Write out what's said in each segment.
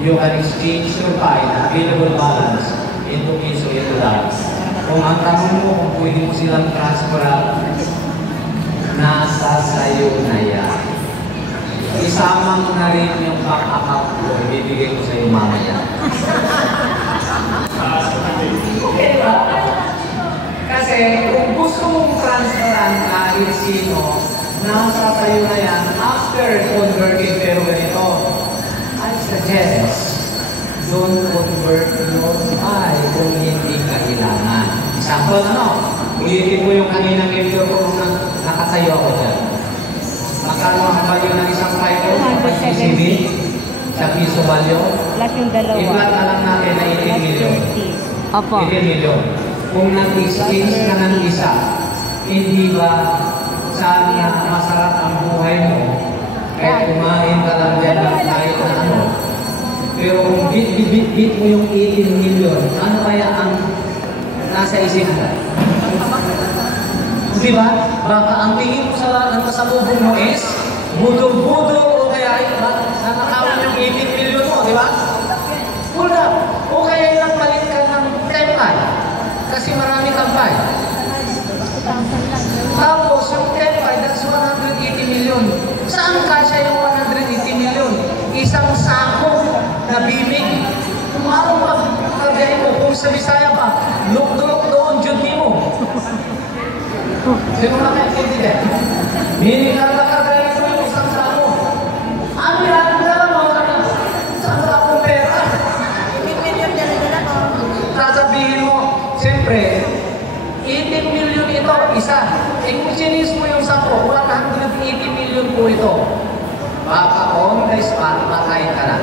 you can exchange your available balance into peso into dollars. Kung ang tanong mo kung pwede mo silang transfer, nasa sayo na yan. Isama mo na rin yung bank account ko, ibibigay ko sa iyo mamaya. Diba? Kasi kung gusto mong transferan kahit sino, nasa sayo na yan after converting. Pero ganito, I suggest, don't convert notify kung hindi kailangan. Example, ulitin mo yung kaninang video ko kung nakatayo ako dyan. Magkano ang value ng isang file kapag GCB sa piso value? Plus yung dalawa. I-flat na lang natin na 18 million. Opo. 18 million. Kung nag-exchange ka ng isa, hindi ba sana masarap ang buhay mo? Kahit kumain ka lang dyan ng kahit na ano. Pero kung bit mo yung 18 million, ano kaya ang nasa isip mo? Diba? Baka ang tingin mo sa kasalubong mo is budol-budol o kaya nakakawan yung 18 million mo, diba? Hold up! O kaya ilang palit ka ng 10 pie kasi marami kang pie. Tapos yung 10 pie, that's 180 million. Saan kasya yung 180 million? Isang sako na bibig. Kung araw pag-gay mo, kung sa Bisaya pa, luk-dulok doon, jud mo. Sino na kayo kaibigan? Minikala-kagaya ko yung isang sako. Ano yan? Dala mo isang sakong pera. 18 million dala-dala ko. Sasabihin mo, siyempre, 18 million ito, isa. Kung sinis mo yung sako, 180 million po ito. Baka on the spot, patayin ka na.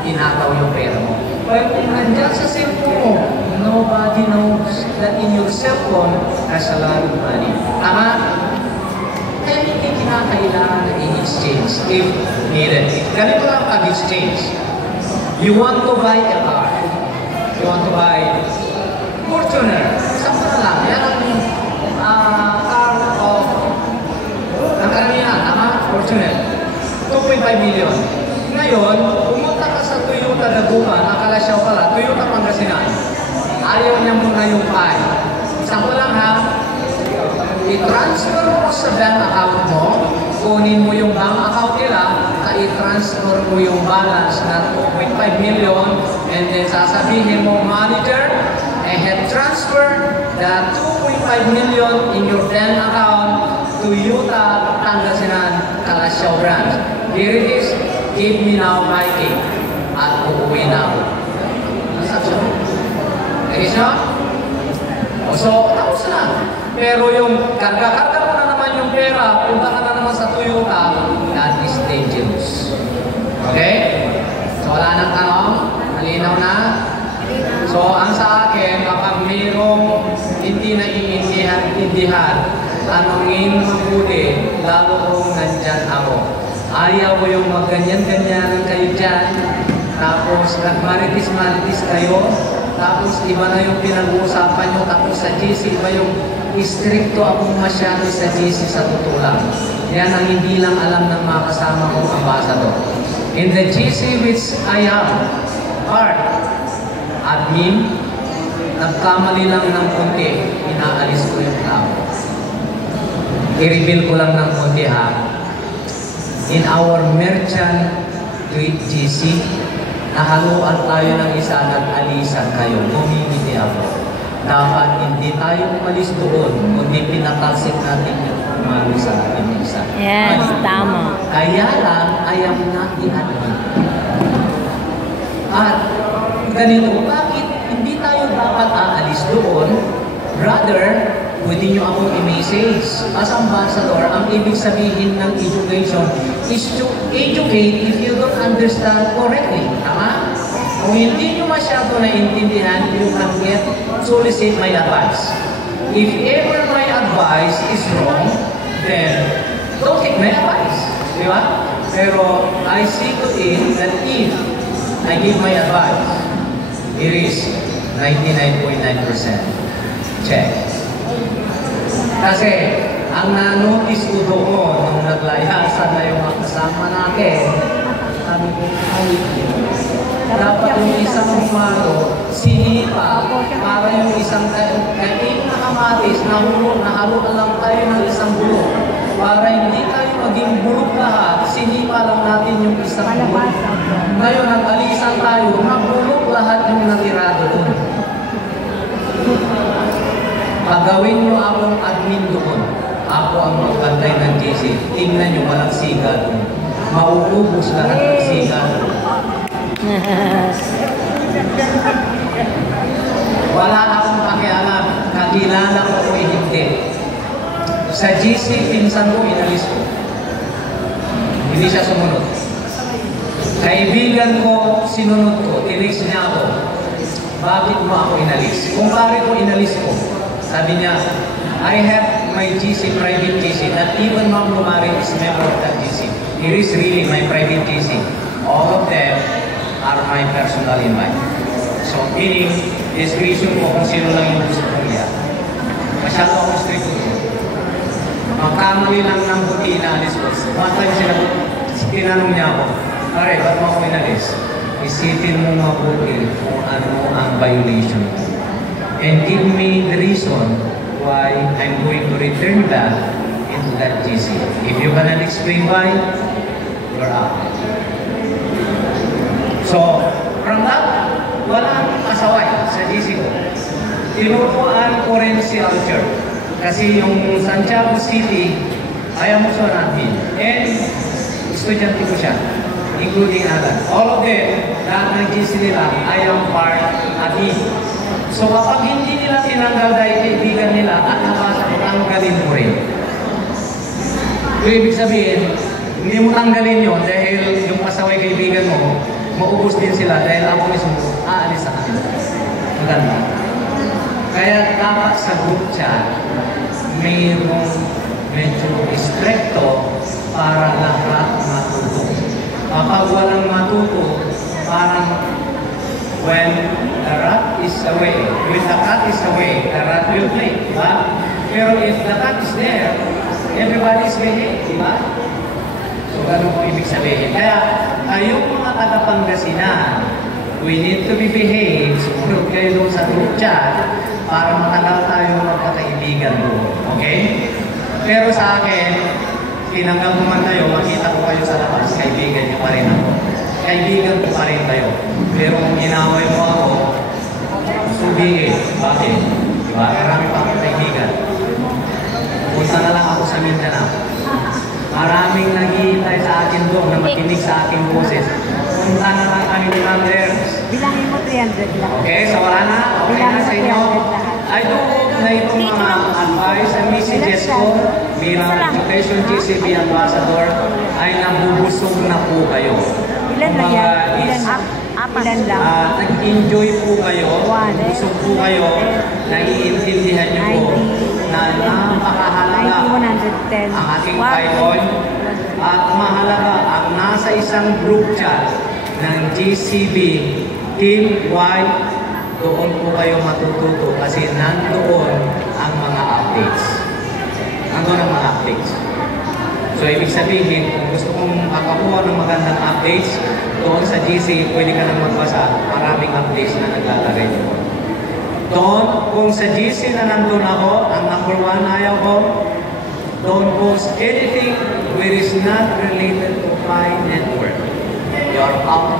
Inakaw yung pera mo. Pero kung nandyan sa cellphone mo, nobody knows that in your cellphone has a lot of money. Tama? Kaya hindi kinakailangan na i-exchange if needed. Ganito lang pag-exchange. You want to buy a car. You want to buy Fortuner. Saan na lang? Yan ang car of ang karamihan. Tama? Fortuner. 2.5 million. Ngayon, pumunta ka sa Toyota Dagupan, akala siya pala, Toyota Pangasinan. Ayaw niya muna yung pie. Isang ko lang ha, i-transfer mo sa bank account mo, kunin mo yung bank account nila, i-transfer mo yung balance na 2.5 million, and then sasabihin mo, manager, I have transferred the 2.5 million in your bank account to Toyota Pangasinan, Calasiao branch. Here it is. Give me now my cake at uuwi na ako. Nasaan? Ayos na? So, tapos na. Pero yung karga-karga mo na naman yung pera, punta ka na naman sa Toyota, that is dangerous. Okay? So, wala nang tanong? Malinaw na? So, ang sa akin, kapag mayroong hindi naiintindihan, tanongin mabuti, lalo kung nandyan ako. Ayaw ko yung magganyan-ganyanan kayo dyan, tapos nagmaritis-maritis kayo, tapos iba na yung pinag-uusapan nyo, tapos sa GC, iba yung stricto akong masyado sa GC sa tutulang. Yan ang hindi lang alam ng mga kasama kong ambassador. In the GC which I am part, admin, nagkamali lang ng konti, inaalis ko yung tao. I-reveal ko lang ng konti ha. In our merchant GC, nahaluan tayo ng isa, nag-alisan kayo, bumimiti ako. Dapat hindi tayo umalis doon, kundi pinatalsik natin yung umali sa ating isa. Yes, tama. Kaya lang, ayaw natin natin. At ganito, bakit hindi tayo dapat aalis doon? Rather, pwede nyo akong i-message. As ambassador, ang ibig sabihin ng education is to educate if you don't understand correctly. Tama? Kung hindi nyo masyado naintindihan, you can get solicit my advice. If ever my advice is wrong, then don't take my advice. Di ba? Pero I see to it that if I give my advice, it is 99.9% check. Kasi, ang na-notice ko doon nung naglayasan na yung mga kasama natin, sabi ko, ay, dapat yung isang humado, sinipa, para yung isang kainin na kamatis, nahaluan lang tayo ng isang bulok. Para hindi tayo maging bulok lahat, sinipa lang natin yung isang bulok. Ngayon, nag-alisan tayo, mabulok lahat yung natira doon. Pagawin nyo akong admin doon. Ako ang magbantay ng GC. Tingnan nyo, walang siga doon. Mauubos lahat ng siga doon. Wala akong pakialam. Kakilala ko o hindi. Sa GC, pinsan ko, inalis ko. Hindi siya sumunod. Kaibigan ko, sinunod ko. Tinis niya ako. Bakit mo ako inalis? Kung bakit ko inalis ko, sabi niya, I have my GC, private GC. Not even Ma'am Lumari is member of that GC. It is really my private GC. All of them are my personal invite. So, meaning, discretion ko kung sino lang yung gusto kong niya. Masyado akong strict ko. Magkamali lang ng buti na alis ko. One time tinanong niya ako, pare, ba't mo ako inalis? Isipin mo mabuti kung ano ang violation. And give me the reason why I'm going to return back into that GC. If you cannot explain why, you're out. So, from that, walang kasaway sa GC ko. Tinuruan ko rin si Alcher. Kasi yung Santiago City, ayaw mo siya natin. And, estudyante ko siya, including Alan. All of them, lahat ng GC nila, ayaw part atin. So kapag hindi nila tinanggal dahil kaibigan nila at nabasa ko, tanggalin mo rin. So, ibig sabihin, hindi mo tanggalin yun dahil yung pasaway kaibigan mo, maubos din sila dahil ako mismo aalis sa kanila. Maganda. Kaya dapat sa group chat, mayroong medyo stricto para lahat matuto. Kapag walang matuto, parang when the rat is away, when the cat is away, the rat will play, diba? Pero if the cat is there, everybody is behaved, diba? So, ganun po ibig sabihin. Kaya, kayong mga taga-Pangasinan, we need to be behaved, sumunod kayo doon sa group chat, para matagal tayo magkakaibigan doon. Okay? Pero sa akin, tinanggap naman kayo, makita ko kayo sa labas, kaibigan niyo pa rin ako. Kaibigan ko pa rin kayo. Pero kung inaway mo ako, subigin. Bakit? Diba? Marami pa akong kaibigan. Punta na lang ako sa Mindanao. Maraming naghihintay sa akin doon na makinig sa aking boses. Punta na lang kami ni Ma'am Ders. Bilangin mo 300 lang. Okay, so wala na? Okay na sa inyo? I do hope na itong mga advice and messages ko bilang Education GCB Ambassador ay nabubusog na po kayo. Ilan na yan? Ilan lang? Nag-enjoy po kayo, busog po kayo, naiintindihan niyo po na napakahalaga ang ating Bible at mahalaga ang nasa isang group chat ng GCB Team Y. Doon po kayo matututo kasi nandoon ang mga updates. Nandoon ang mga updates. So, ibig sabihin, kung gusto kong makakuha ng magandang updates, doon sa GC, pwede ka nang magbasa. Maraming updates na naglalagay doon. Doon, kung sa GC na nandun ako, ang number 1 ayaw ko, don't post anything which is not related to my network. You're out.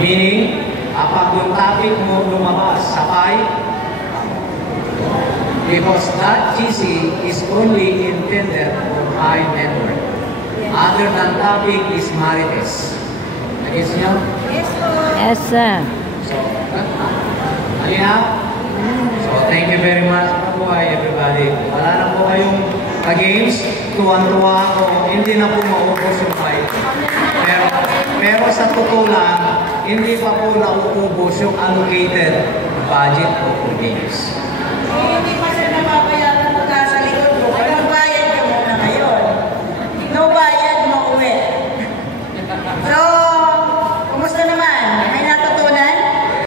Meaning, kapag yung topic mo lumabas sa PI, because that GC is only intended for PI network. Other than topic is Marites. Nagis niyo? Yes, yes, sir. So, halina. So, thank you very much. Mabuhay, everybody. Wala na po kayong games. Tuwan-tuwa ako. Hindi na po maubos yung fight. Pero sa totoo lang, hindi pa po nauubos yung allocated budget po for games.